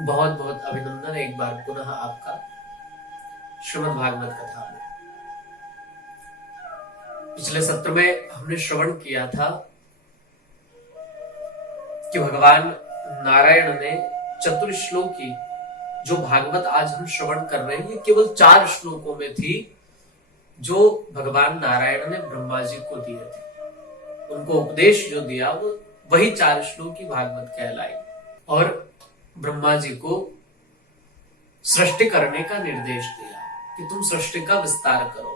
बहुत बहुत अभिनंदन एक बार पुनः आपका श्रीमद् भागवत कथा में। पिछले सत्र में हमने श्रवण किया था कि भगवान नारायण ने चतुर्श्लोकी जो भागवत आज हम श्रवण कर रहे हैं, ये केवल 4 श्लोकों में थी जो भगवान नारायण ने ब्रह्मा जी को दिए थे। उनको उपदेश जो दिया वो वही 4 श्लोकी भागवत कहलाई और ब्रह्मा जी को सृष्टि करने का निर्देश दिया कि तुम सृष्टि का विस्तार करो।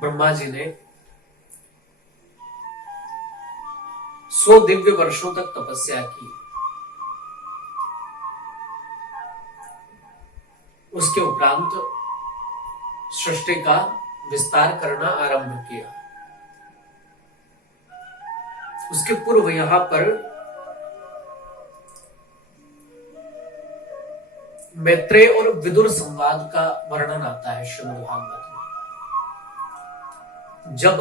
ब्रह्मा जी ने 100 दिव्य वर्षों तक तपस्या की। उसके उपरांत सृष्टि का विस्तार करना आरंभ किया। उसके पूर्व यहां पर मैत्रेय और विदुर संवाद का वर्णन आता है श्रीमद् भागवत में। जब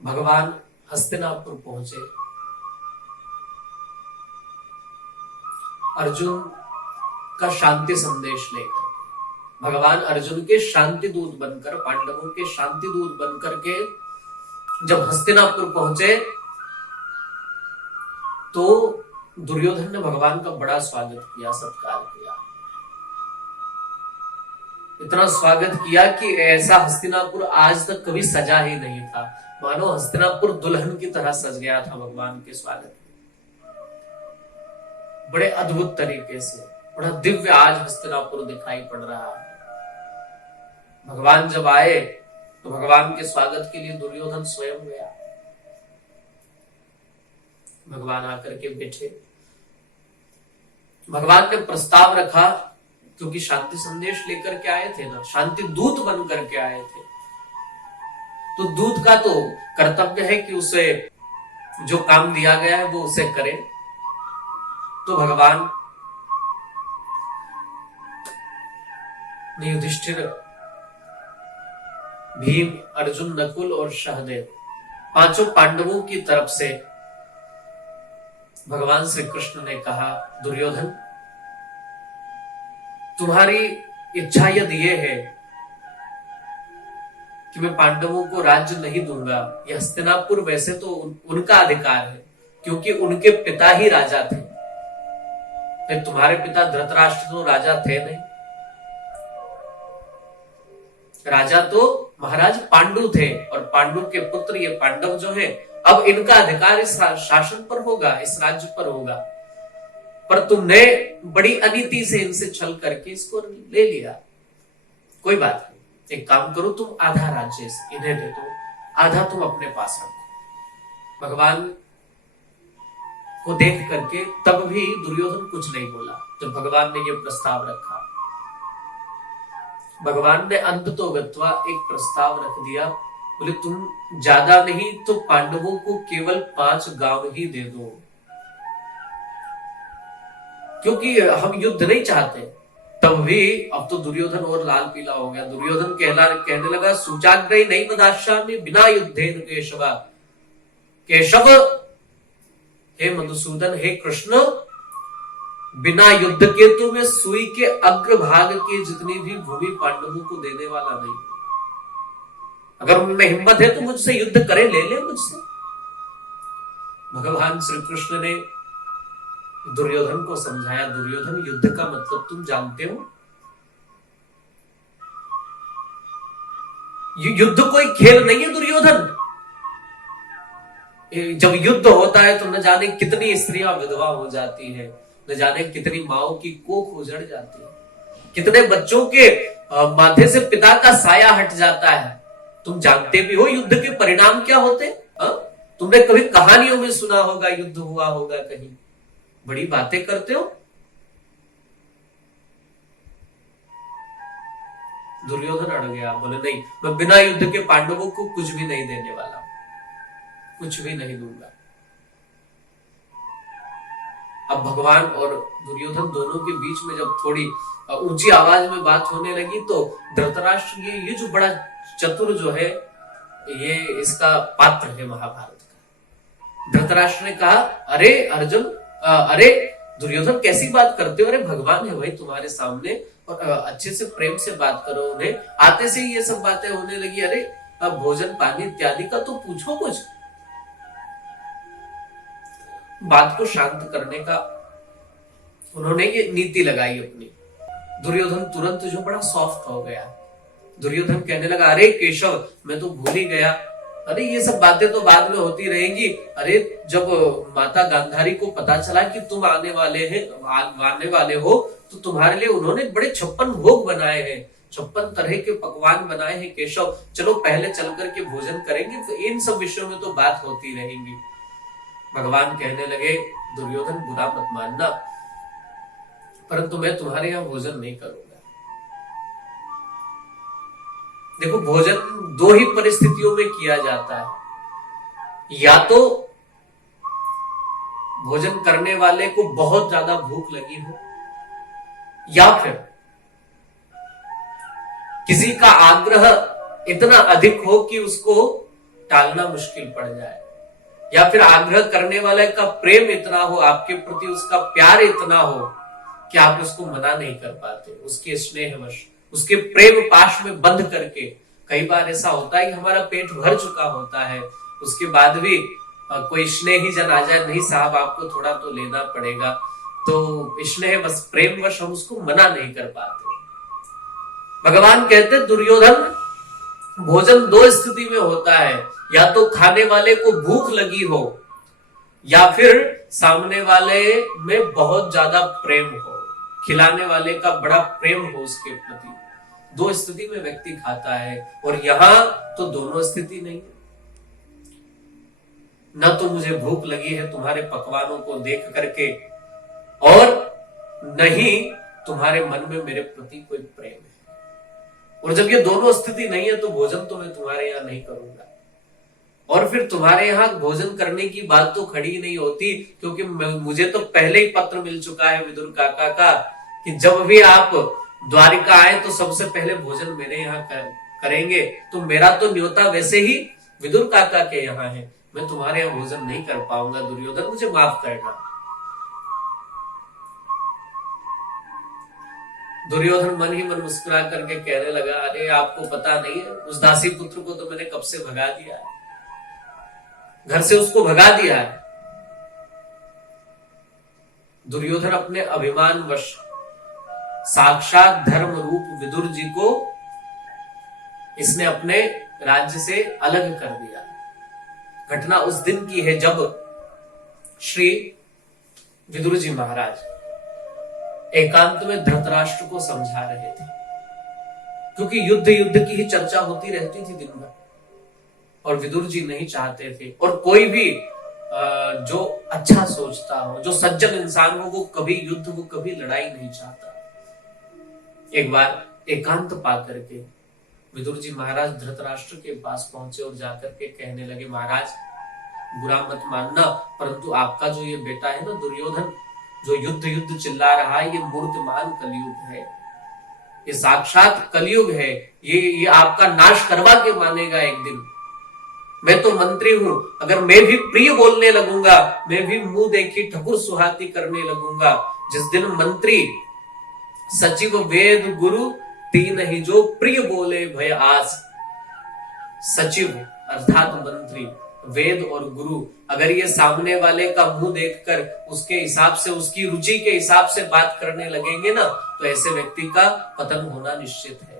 भगवान हस्तिनापुर पहुंचे, अर्जुन का शांति संदेश लेकर, भगवान अर्जुन के शांति दूत बनकर, पांडवों के शांति दूत बनकर के जब हस्तिनापुर पहुंचे तो दुर्योधन ने भगवान का बड़ा स्वागत किया, सत्कार किया। इतना स्वागत किया कि ऐसा हस्तिनापुर आज तक कभी सजा ही नहीं था। मानो हस्तिनापुर दुल्हन की तरह सज गया था भगवान के स्वागत में। बड़े अद्भुत तरीके से बड़ा दिव्य आज हस्तिनापुर दिखाई पड़ रहा है। भगवान जब आए तो भगवान के स्वागत के लिए दुर्योधन स्वयं गया। भगवान आकर के बैठे। भगवान ने प्रस्ताव रखा, क्योंकि शांति संदेश लेकर के आए थे ना, शांति दूत बन करके आए थे, तो दूत का तो कर्तव्य है कि उसे जो काम दिया गया है वो उसे करे। तो भगवान ने युधिष्ठिर, भीम, अर्जुन, नकुल और सहदेव 5 पांडवों की तरफ से भगवान श्री कृष्ण ने कहा, दुर्योधन, तुम्हारी इच्छा यदि ये है कि मैं पांडवों को राज्य नहीं दूंगा, यह हस्तिनापुर वैसे तो उनका अधिकार है क्योंकि उनके पिता ही राजा थे। तुम्हारे पिता धृतराष्ट्र तो राजा थे नहीं, राजा तो महाराज पांडु थे और पांडु के पुत्र ये पांडव जो हैं, अब इनका अधिकार इस शासन पर होगा, इस राज्य पर होगा। पर तुमने बड़ी अनीति से इनसे छल करके इसको ले लिया। कोई बात नहीं, एक काम करो, तुम आधा राज्य इन्हें दे दो, आधा तुम अपने पास रखो। भगवान को देख करके तब भी दुर्योधन कुछ नहीं बोला। जब भगवान ने यह प्रस्ताव रखा, भगवान ने अंततोगत्वा एक प्रस्ताव रख दिया। बोले, तुम ज्यादा नहीं तो पांडवों को केवल 5 गांव ही दे दो, क्योंकि हम युद्ध नहीं चाहते। तब भी अब तो दुर्योधन और लाल पीला हो गया। दुर्योधन कहने लगा, सूचाग्रही नहीं मदाश्यामि बिना युद्धेन केशव। केशव, हे मधुसूदन, हे कृष्ण, बिना युद्ध के तो मैं सुई के अग्रभाग के जितनी भी भूमि पांडवों को देने वाला नहीं। अगर उनमें हिम्मत है तो मुझसे युद्ध करे, ले ले मुझसे। भगवान श्री कृष्ण ने दुर्योधन को समझाया, दुर्योधन, युद्ध का मतलब तुम जानते हो? युद्ध कोई खेल नहीं है दुर्योधन। जब युद्ध होता है तो न जाने कितनी स्त्रियां विधवा हो जाती हैं, न जाने कितनी माओं की कोख उजड़ जाती है, कितने बच्चों के माथे से पिता का साया हट जाता है। तुम जानते भी हो युद्ध के परिणाम क्या होते? तुमने कभी कहानियों में सुना होगा, युद्ध हुआ होगा कहीं। बड़ी बातें करते हो। दुर्योधन अड़ गया, बोले नहीं, मैं बिना युद्ध के पांडवों को कुछ भी नहीं देने वाला, कुछ भी नहीं दूंगा। अब भगवान और दुर्योधन दोनों के बीच में जब थोड़ी ऊंची आवाज में बात होने लगी तो धृतराष्ट्र ये जो बड़ा चतुर जो है, ये इसका पात्र है महाभारत का। धृतराष्ट्र ने कहा, अरे अर्जुन, अरे दुर्योधन कैसी बात करते हो, अरे भगवान है भाई तुम्हारे सामने, और अच्छे से प्रेम से बात करो उन्हें। आते से ही ये सब बातें होने लगी, अरे अब भोजन पानी इत्यादि का तो पूछो कुछ। बात को शांत करने का उन्होंने ये नीति लगाई अपनी। दुर्योधन तुरंत जो बड़ा सॉफ्ट हो गया। दुर्योधन कहने लगा, अरे केशव मैं तो भूल ही गया, अरे ये सब बातें तो बाद में होती रहेंगी। अरे जब माता गांधारी को पता चला कि तुम आने वाले हो, तो तुम्हारे लिए उन्होंने बड़े 56 भोग बनाए हैं, 56 तरह के पकवान बनाए हैं केशव, चलो पहले चल करके भोजन करेंगे, तो इन सब विषयों में तो बात होती रहेंगी। भगवान कहने लगे, दुर्योधन बुरा मत मानना, परंतु मैं तुम्हारे यहां भोजन नहीं करूंगा। देखो, भोजन दो ही परिस्थितियों में किया जाता है, या तो भोजन करने वाले को बहुत ज्यादा भूख लगी हो, या फिर किसी का आग्रह इतना अधिक हो कि उसको टालना मुश्किल पड़ जाए, या फिर आग्रह करने वाले का प्रेम इतना हो आपके प्रति, उसका प्यार इतना हो कि आप उसको मना नहीं कर पाते, उसके स्नेहवश, उसके प्रेम पाश में बंध करके। कई बार ऐसा होता है कि हमारा पेट भर चुका होता है, उसके बाद भी कोई स्नेही जन आ जाए, नहीं साहब आपको थोड़ा तो लेना पड़ेगा, तो स्नेह बस प्रेम वश हम उसको मना नहीं कर पाते। भगवान कहते, दुर्योधन भोजन दो स्थिति में होता है, या तो खाने वाले को भूख लगी हो, या फिर सामने वाले में बहुत ज्यादा प्रेम हो, खिलाने वाले का बड़ा प्रेम हो उसके प्रति। दो स्थिति में व्यक्ति खाता है, और यहां तो दोनों स्थिति नहीं है। न तो मुझे भूख लगी है तुम्हारे पकवानों को देख करके, और न ही तुम्हारे मन में मेरे प्रति कोई प्रेम है। और जब ये दोनों स्थिति नहीं है, तो भोजन तो मैं तुम्हारे यहां नहीं करूंगा। और फिर तुम्हारे यहां भोजन करने की बात तो खड़ी नहीं होती, क्योंकि मुझे तो पहले ही पत्र मिल चुका है विदुर काका का कि जब भी आप द्वारिका आए तो सबसे पहले भोजन मेरे यहाँ करेंगे। तो मेरा तो न्योता वैसे ही विदुर काका के यहाँ है, मैं तुम्हारे यहाँ भोजन नहीं कर पाऊंगा दुर्योधन, मुझे माफ करना। दुर्योधन मन ही मन मुस्कुरा करके कहने लगा, अरे आपको पता नहीं है, उस दासी पुत्र को तो मैंने कब से भगा दिया है, घर से उसको भगा दिया है। दुर्योधन अपने अभिमान वश साक्षात धर्म रूप विदुर जी को इसने अपने राज्य से अलग कर दिया। घटना उस दिन की है जब श्री विदुर जी महाराज एकांत में धृतराष्ट्र को समझा रहे थे, क्योंकि युद्ध की ही चर्चा होती रहती थी दिन भर, और विदुर जी नहीं चाहते थे, और कोई भी जो अच्छा सोचता हो, जो सज्जन इंसान हो, वो कभी युद्ध, वो कभी लड़ाई नहीं चाहता। एक बार एकांत पा करके विदुर जी महाराज धृतराष्ट्र के पास पहुंचे और जाकर के कहने लगे, महाराज बुरा मत मानना, परंतु आपका जो ये बेटा है ना दुर्योधन, जो युद्ध चिल्ला रहा है, ये मूर्तिमान कलयुग है, ये साक्षात कलयुग है, ये आपका नाश करवा के मानेगा एक दिन। मैं तो मंत्री हूं, अगर मैं भी प्रिय बोलने लगूंगा, मैं भी मुंह देखी ठकुर सुहाती करने लगूंगा, जिस दिन मंत्री सचिव वेद गुरु तीन ही जो प्रिय बोले भय आस। सचिव अर्थात मंत्री, वेद और गुरु, अगर ये सामने वाले का मुंह देखकर उसके हिसाब से, उसकी रुचि के हिसाब से बात करने लगेंगे ना, तो ऐसे व्यक्ति का पतन होना निश्चित है।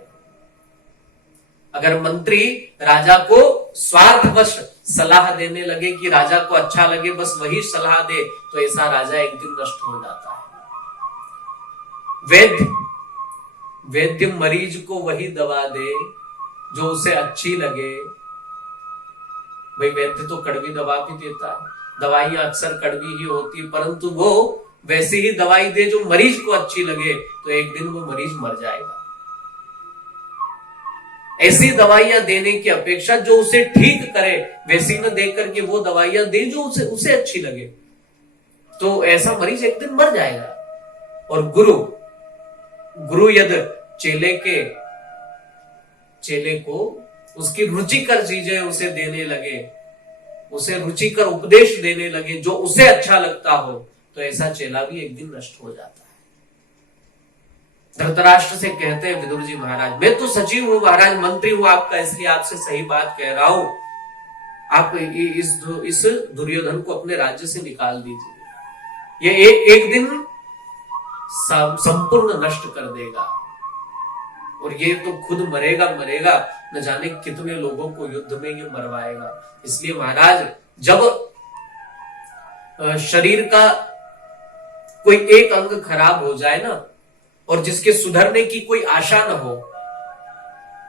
अगर मंत्री राजा को स्वार्थवश सलाह देने लगे कि राजा को अच्छा लगे बस वही सलाह दे, तो ऐसा राजा एक दिन नष्ट हो जाता है। वैद्य मरीज को वही दवा दे जो उसे अच्छी लगे। भाई वैद्य तो कड़वी दवा भी देता है, दवाइयां अक्सर कड़वी ही होती, परंतु वो वैसी ही दवाई दे जो मरीज को अच्छी लगे, तो एक दिन वो मरीज मर जाएगा। ऐसी दवाइयां देने की अपेक्षा जो उसे ठीक करे वैसी न दे करके वो दवाइयां दे जो उसे अच्छी लगे, तो ऐसा मरीज एक दिन मर जाएगा। और गुरु यदि चेले को उसकी रुचिकर चीजें उसे देने लगे, उसे रुचिकर उपदेश देने लगे, जो उसे अच्छा लगता हो, तो ऐसा चेला भी एक दिन नष्ट हो जाता है। धृतराष्ट्र से कहते हैं विदुर जी महाराज, मैं तो सचिव हूं महाराज, मंत्री हूं आपका, इसलिए आपसे सही बात कह रहा हूं, आप इस दुर्योधन को अपने राज्य से निकाल दीजिए, ये एक दिन संपूर्ण नष्ट कर देगा, और ये तो खुद मरेगा, न जाने कितने लोगों को युद्ध में ये मरवाएगा। इसलिए महाराज, जब शरीर का कोई एक अंग खराब हो जाए ना, और जिसके सुधरने की कोई आशा न हो,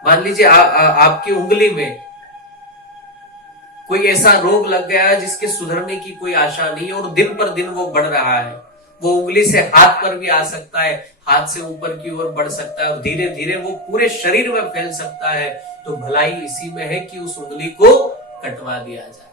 मान लीजिए आपकी उंगली में कोई ऐसा रोग लग गया है जिसके सुधरने की कोई आशा नहीं है, और दिन पर दिन वो बढ़ रहा है, वो उंगली से हाथ पर भी आ सकता है, हाथ से ऊपर की ओर बढ़ सकता है, और धीरे धीरे वो पूरे शरीर में फैल सकता है, तो भलाई इसी में है कि उस उंगली को कटवा दिया जाए।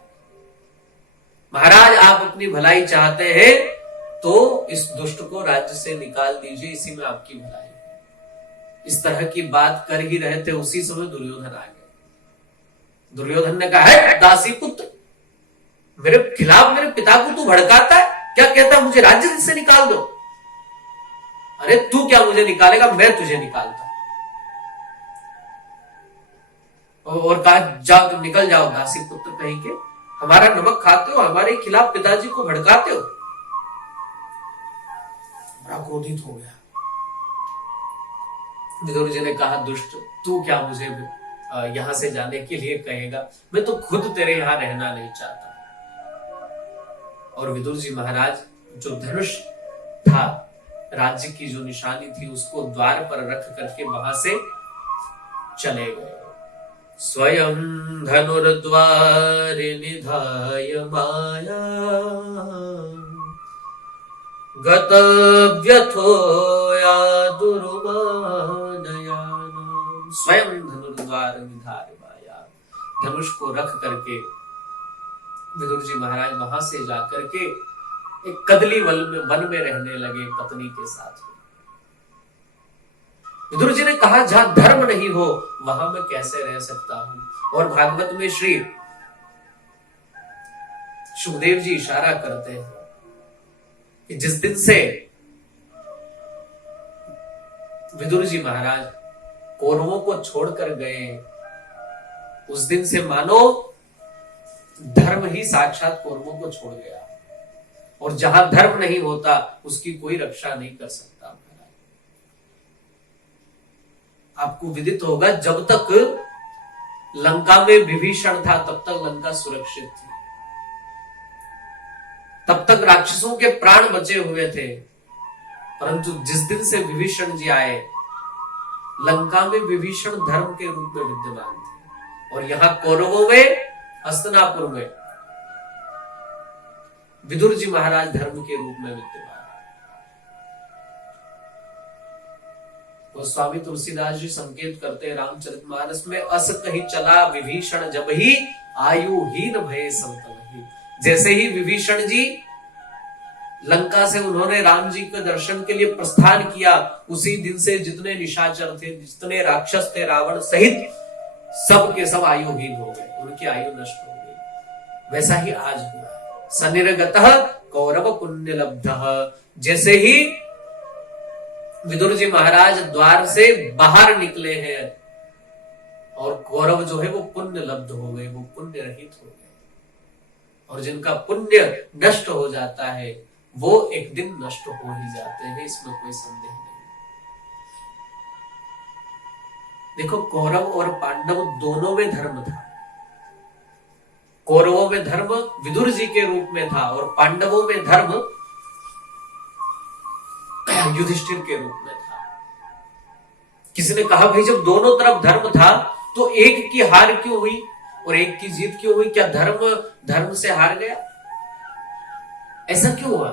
महाराज, आप अपनी भलाई चाहते हैं तो इस दुष्ट को राज्य से निकाल दीजिए, इसी में आपकी भलाई है। इस तरह की बात कर ही रहे थे, उसी समय दुर्योधन आ गए। दुर्योधन ने कहा, है दासी पुत्र, मेरे खिलाफ मेरे पिता को तू भड़काता है, क्या कहता है मुझे राज्य से निकाल दो? अरे तू क्या मुझे निकालेगा, मैं तुझे निकालता। और कहा, जाओ तुम निकल जाओ दासी पुत्र कहीं के, हमारा नमक खाते हो, हमारे खिलाफ पिताजी को भड़काते हो। बड़ा क्रोधित हो गया। विदुर जी ने कहा, दुष्ट, तू क्या मुझे यहां से जाने के लिए कहेगा, मैं तो खुद तेरे यहां रहना नहीं चाहता। और विदुर जी महाराज जो धनुष था, राज्य की जो निशानी थी, उसको द्वार पर रख करके वहां से चले गए। स्वयं धनुर्द्वार निधाय माया गतव्यथोया दुर्मानयानाम। स्वयं धनुर्द्वार निधाय माया, धनुष को रख करके विदुर जी महाराज वहां से जाकर के एक कदली वन में रहने लगे पत्नी के साथ। विदुर जी ने कहा, जहां धर्म नहीं हो वहां मैं कैसे रह सकता हूं। और भागवत में श्री सुखदेव जी इशारा करते हैं कि जिस दिन से विदुर जी महाराज कौरवों को छोड़कर गए, उस दिन से मानो धर्म ही साक्षात कौरवों को छोड़ गया, और जहां धर्म नहीं होता उसकी कोई रक्षा नहीं कर सकता। आपको विदित होगा, जब तक लंका में विभीषण था तब तक लंका सुरक्षित थी, तब तक राक्षसों के प्राण बचे हुए थे। परंतु जिस दिन से विभीषण जी आए, लंका में विभीषण धर्म के रूप में विद्यमान थे, और यहां कौरवों में, हस्तिनापुर में विदुर जी महाराज धर्म के रूप में विद्यमान। स्वामी तुलसीदास जी संकेत करते हैं रामचरितमानस में, अस कहीं चला विभीषण जब ही आयुहीन भये संतन। जैसे ही विभीषण जी लंका से उन्होंने राम जी के दर्शन के लिए प्रस्थान किया, उसी दिन से जितने निशाचर थे, जितने राक्षस थे रावण सहित, सब के सब आयुहीन हो गए, उनकी आयु नष्ट हो गई। वैसा ही आज हुआ। सनिर्गतः कौरव पुण्य लब्धः, जैसे ही विदुर जी महाराज द्वार से बाहर निकले हैं, और कौरव जो है वो पुण्य लब्ध हो गए, वो पुण्य रहित हो गए। और जिनका पुण्य नष्ट हो जाता है वो एक दिन नष्ट हो ही जाते हैं, इसमें कोई संदेह नहीं। देखो, कौरव और पांडव दोनों में धर्म था। कौरवों में धर्म विदुर जी के रूप में था, और पांडवों में धर्म युधिष्ठिर के रूप में था। किसी ने कहा, भाई जब दोनों तरफ धर्म था तो एक की हार क्यों हुई और एक की जीत क्यों हुई? क्या धर्म से हार गया? ऐसा क्यों हुआ?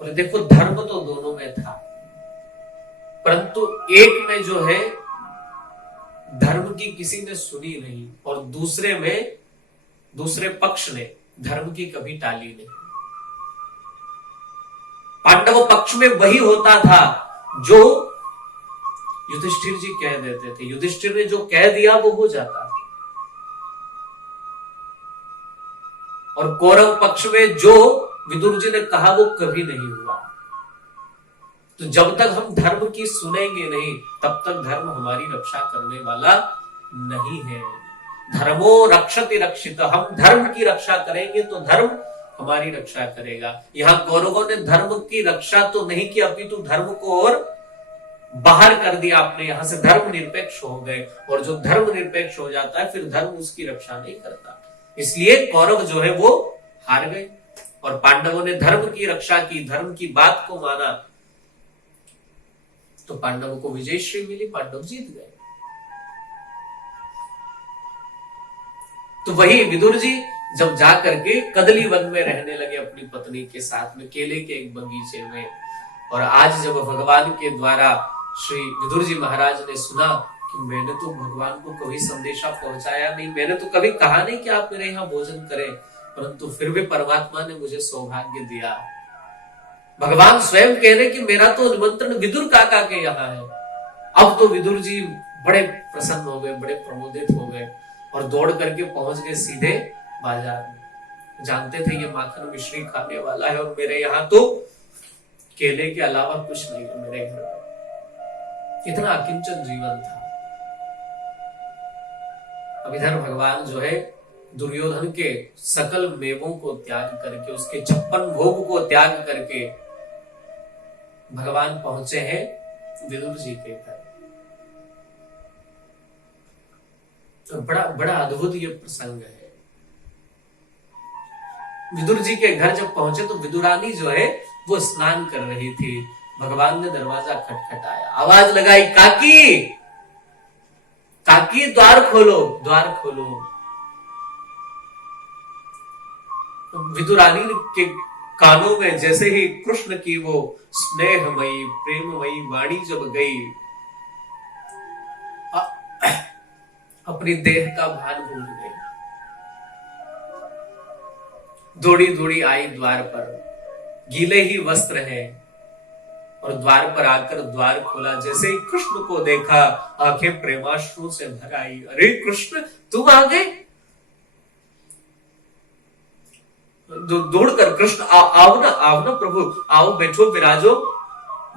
बोले देखो, धर्म तो दोनों में था, परंतु एक में जो है धर्म की किसी ने सुनी नहीं, और दूसरे पक्ष ने धर्म की कभी टाली नहीं। पांडव पक्ष में वही होता था जो युधिष्ठिर जी कह देते थे, युधिष्ठिर ने जो कह दिया वो हो जाता। और कौरव पक्ष में जो विदुर जी ने कहा वो कभी नहीं हुआ। तो जब तक हम धर्म की सुनेंगे नहीं, तब तक धर्म हमारी रक्षा करने वाला नहीं है। धर्मो रक्षति रक्षित, हम धर्म की रक्षा करेंगे तो धर्म हमारी रक्षा करेगा। यहां कौरवों ने धर्म की रक्षा तो नहीं की, अपितु धर्म को और बाहर कर दिया आपने। यहां से धर्म निरपेक्ष हो गए, और जो धर्म निरपेक्ष हो जाता है फिर धर्म उसकी रक्षा नहीं करता। इसलिए कौरव जो है वो हार गए, और पांडवों ने धर्म की रक्षा की, धर्म की बात को माना, तो पांडवों को विजयश्री मिली, पांडव जीत गए। तो वही विदुर जी जब जाकर के कदली वन में रहने लगे अपनी पत्नी के साथ में, केले के एक बगीचे में, और आज जब भगवान के द्वारा श्री विदुर जी महाराज ने सुना कि मैंने तो भगवान को कभी संदेशा पहुंचाया नहीं, मैंने तो कभी कहा नहीं कि आप मेरे यहाँ भोजन करें, परंतु फिर भी परमात्मा ने मुझे सौभाग्य दिया। भगवान स्वयं कह रहे कि मेरा तो निमंत्रण विदुर काका के यहाँ है। अब तो विदुर जी बड़े प्रसन्न हो गए, बड़े प्रमोदित हो गए, और दौड़ करके पहुंच गए सीधे बाजार में। जानते थे ये माखन मिश्री खाने वाला है, और मेरे यहाँ तो केले के अलावा कुछ नहीं है मेरे घर में। इतना अकिंचन जीवन था। अब इधर भगवान जो है दुर्योधन के सकल मेवों को त्याग करके, उसके 56 भोग को त्याग करके भगवान पहुंचे हैं विदुर जी के घर। तो बड़ा बड़ा अद्भुत ये प्रसंग है। विदुर जी के घर जब पहुंचे तो विदुरानी जो है वो स्नान कर रही थी। भगवान ने दरवाजा खटखटाया, आवाज लगाई, काकी काकी द्वार खोलो, द्वार खोलो। विदुरानी के कानों में जैसे ही कृष्ण की वो स्नेहमयी प्रेममयी वाणी जब गई, अपनी देह का भान भूल गई। दौड़ी दौड़ी आई द्वार पर, गीले ही वस्त्र हैं, और द्वार पर आकर द्वार खोला। जैसे ही कृष्ण को देखा, आंखें प्रेमाश्रु से भर आई। अरे कृष्ण तुम आ गए? दौड़कर कृष्ण आओ ना प्रभु, आओ बैठो विराजो।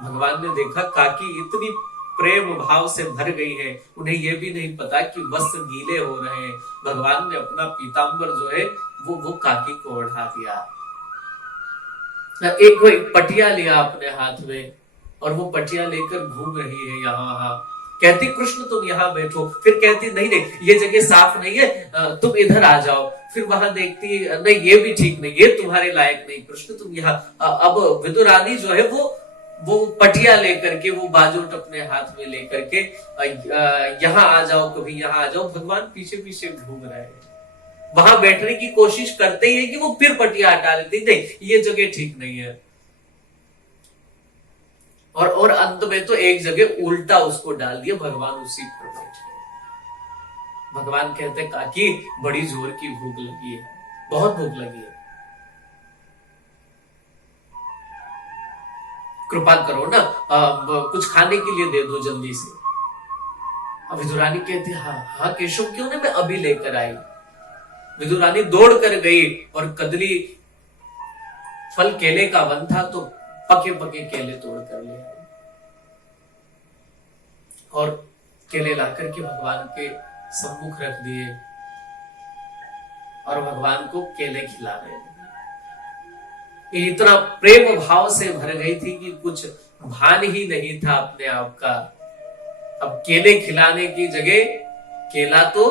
भगवान ने देखा काकी इतनी प्रेम भाव से भर गई है, उन्हें यह भी नहीं पता कि वस्त्र गीले हो रहे हैं। भगवान ने अपना पीतांबर जो है वो काकी को ओढ़ा दिया। एक पटिया लिया अपने हाथ में, और वो पटिया लेकर घूम रही है यहाँ वहां। कहती कृष्ण तुम यहाँ बैठो, फिर कहती नहीं नहीं ये जगह साफ नहीं है, तुम इधर आ जाओ। फिर वहां देखती नहीं ये भी ठीक नहीं, ये तुम्हारे लायक नहीं, कृष्ण तुम यहाँ। अब विदुरानी जो है वो पटिया लेकर के, वो बाजूट अपने हाथ में लेकर के यहाँ आ जाओ, कभी यहाँ आ जाओ। भगवान पीछे पीछे घूम रहे हैं, वहां बैठने की कोशिश करते ही है कि वो फिर पटिया हटा लेती, नहीं ये जगह ठीक नहीं है। और अंत में तो एक जगह उल्टा उसको डाल दिया, भगवान उसी पर बैठे। भगवान कहते काकी बड़ी जोर की भूख लगी है, बहुत भूख लगी है, कृपा करो ना, कुछ खाने के लिए दे दो जल्दी से। अब विदुरानी कहती हाँ केशव क्यों नहीं, मैं अभी लेकर आई। विदुरानी दौड़ कर गई और कदली फल केले का वन था, तो पके पके केले तोड़ कर ले आई, और केले लाकर के भगवान के सम्मुख रख दिए, और भगवान को केले खिला रहे थे। इतना प्रेम भाव से भर गई थी कि कुछ भान ही नहीं था अपने आप का। अब केले खिलाने की जगह केला तो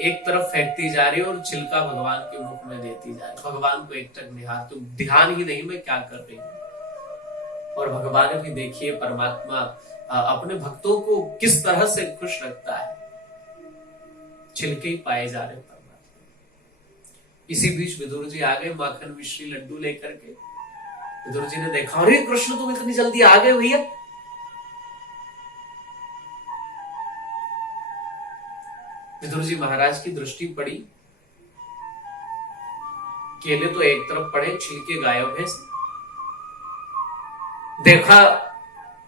एक तरफ फेंकती जा रही है और छिलका भगवान के मुख में देती जा रही। भगवान को एकटक निहार, तो ध्यान ही नहीं मैं क्या कर रही हूं। और भगवान भी देखिए परमात्मा अपने भक्तों को किस तरह से खुश रखता है, छिलके ही पाए जा रहे परमात्मा। इसी बीच विदुर जी आ गए माखन मिश्री लड्डू लेकर के। विदुर जी ने देखा, अरे कृष्ण तुम इतनी जल्दी आ गए भैया। विदुर जी महाराज की दृष्टि पड़ी, केले तो एक तरफ पड़े, छिलके गायब है। देखा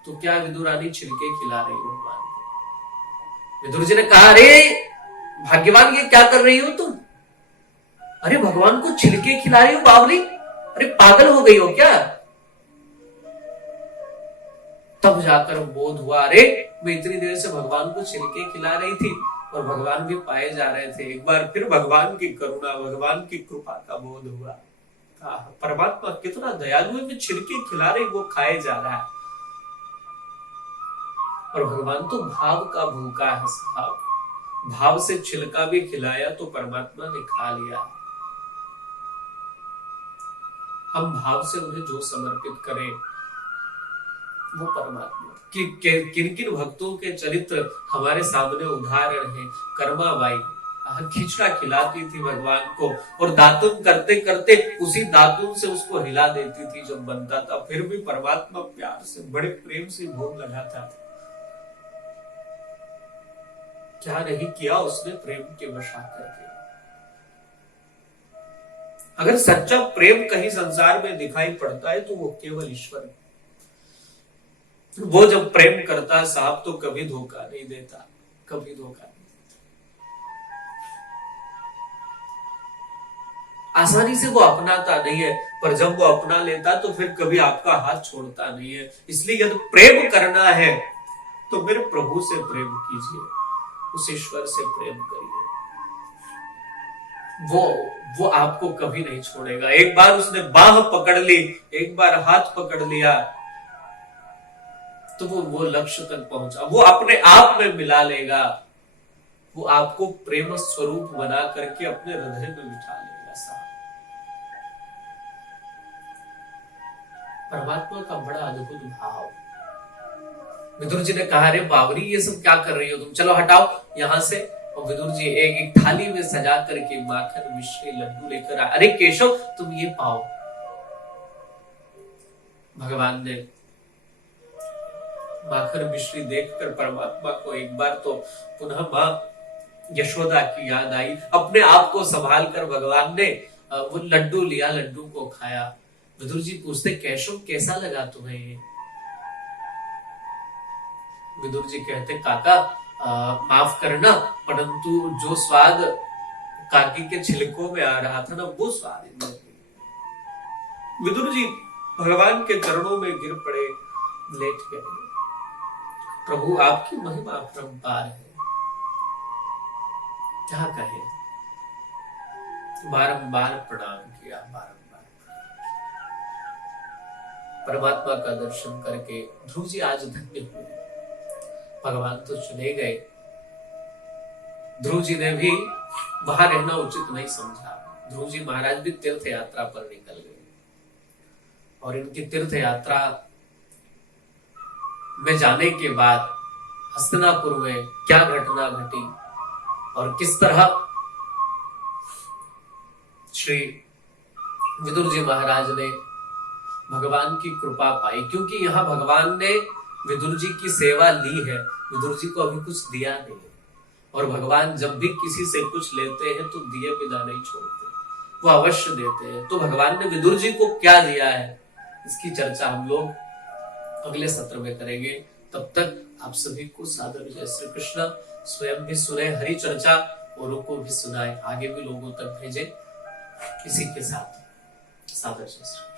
तो क्या विदुरानी छिलके खिला रही हो भगवान को? विदुर जी ने कहा, अरे भाग्यवान, ये क्या कर रही हो तुम? अरे भगवान को छिलके खिला रही हो बावली, अरे पागल हो गई हो क्या? तब जाकर बोध हुआ, अरे मैं इतनी देर से भगवान को छिलके खिला रही थी और भगवान भी पाए जा रहे थे। एक बार फिर भगवान की करुणा, भगवान की कृपा का बोध हुआ। परमात्मा कितना दयालु है, मैं छिलके खिला रही, वो खाए जा रहा है। और भगवान तो भाव का भूखा है साहब, भाव से छिलका भी खिलाया तो परमात्मा ने खा लिया। हम भाव से उन्हें जो समर्पित करें वो परमात्मा। किन किन भक्तों के चरित्र हमारे सामने उदाहरण है। कर्माबाई खिचड़ा खिलाती थी भगवान को और दातुन करते करते उसी दातुन से उसको हिला देती थी जब बनता था, फिर भी परमात्मा प्यार से बड़े प्रेम से भोग लगाता था। क्या नहीं किया उसने प्रेम के वशा करके। अगर सच्चा प्रेम कहीं संसार में दिखाई पड़ता है तो वो केवल ईश्वर है। वो जब प्रेम करता है साहब तो कभी धोखा नहीं देता, कभी धोखा नहीं देता। आसानी से वो अपनाता नहीं है, पर जब वो अपना लेता तो फिर कभी आपका हाथ छोड़ता नहीं है। इसलिए यदि प्रेम करना है तो मेरे प्रभु से प्रेम कीजिए, उस ईश्वर से प्रेम करिए। वो आपको कभी नहीं छोड़ेगा। एक बार उसने बाह पकड़ ली, एक बार हाथ पकड़ लिया तो वो लक्ष्य तक पहुंचा, वो अपने आप में मिला लेगा। वो आपको प्रेम स्वरूप बना करके अपने हृदय में बिठा लेगा साहब। परमात्मा का बड़ा अद्भुत भाव। विदुर जी ने कहा, अरे बावरी ये सब क्या कर रही हो तुम, चलो हटाओ यहां से। और विदुर जी एक थाली में सजा करके माखन मिश्री लड्डू लेकर आए। अरे केशव तुम ये पाओ। भगवान ने माखन मिश्री देखकर परमात्मा को एक बार तो पुनः मां यशोदा की याद आई। अपने आप को संभाल कर भगवान ने वो लड्डू लिया, लड्डू को खाया। विदुर जी पूछते, केशव कैसा लगा तुम्हें ये? विदुर जी कहते, काका माफ करना, परंतु जो स्वाद काकी के छिलकों में आ रहा था ना, वो स्वाद इनमें नहीं। विदुर जी भगवान के चरणों में गिर पड़े, लेट गए। प्रभु आपकी महिमा अपरंपार है, क्या कहे। बारंबार प्रणाम किया, बारंबार। परमात्मा का दर्शन करके ध्रुव जी आज धन्य हुए। भगवान तो चले गए, ध्रुव जी ने भी वहां रहना उचित नहीं समझा। ध्रुव जी महाराज भी तीर्थ यात्रा पर निकल गए और इनकी तीर्थ यात्रा में जाने के बाद हस्तिनापुर में क्या घटना घटी और किस तरह श्री विदुर जी महाराज ने भगवान की कृपा पाई, क्योंकि यहाँ भगवान ने विदुर जी की सेवा ली है, विदुर जी को अभी कुछ दिया नहीं है। और भगवान जब भी किसी से कुछ लेते हैं तो दिए बिना नहीं छोड़ते, वो अवश्य देते हैं। तो भगवान ने विदुर जी को क्या दिया है, इसकी चर्चा हम लोग अगले सत्र में करेंगे। तब तक आप सभी को सादर जय श्री कृष्ण। स्वयं भी सुने हरि चर्चा, औरों को भी सुनाए, आगे भी लोगों तक भेजे। इसी के साथ सादर जय श्री कृष्ण।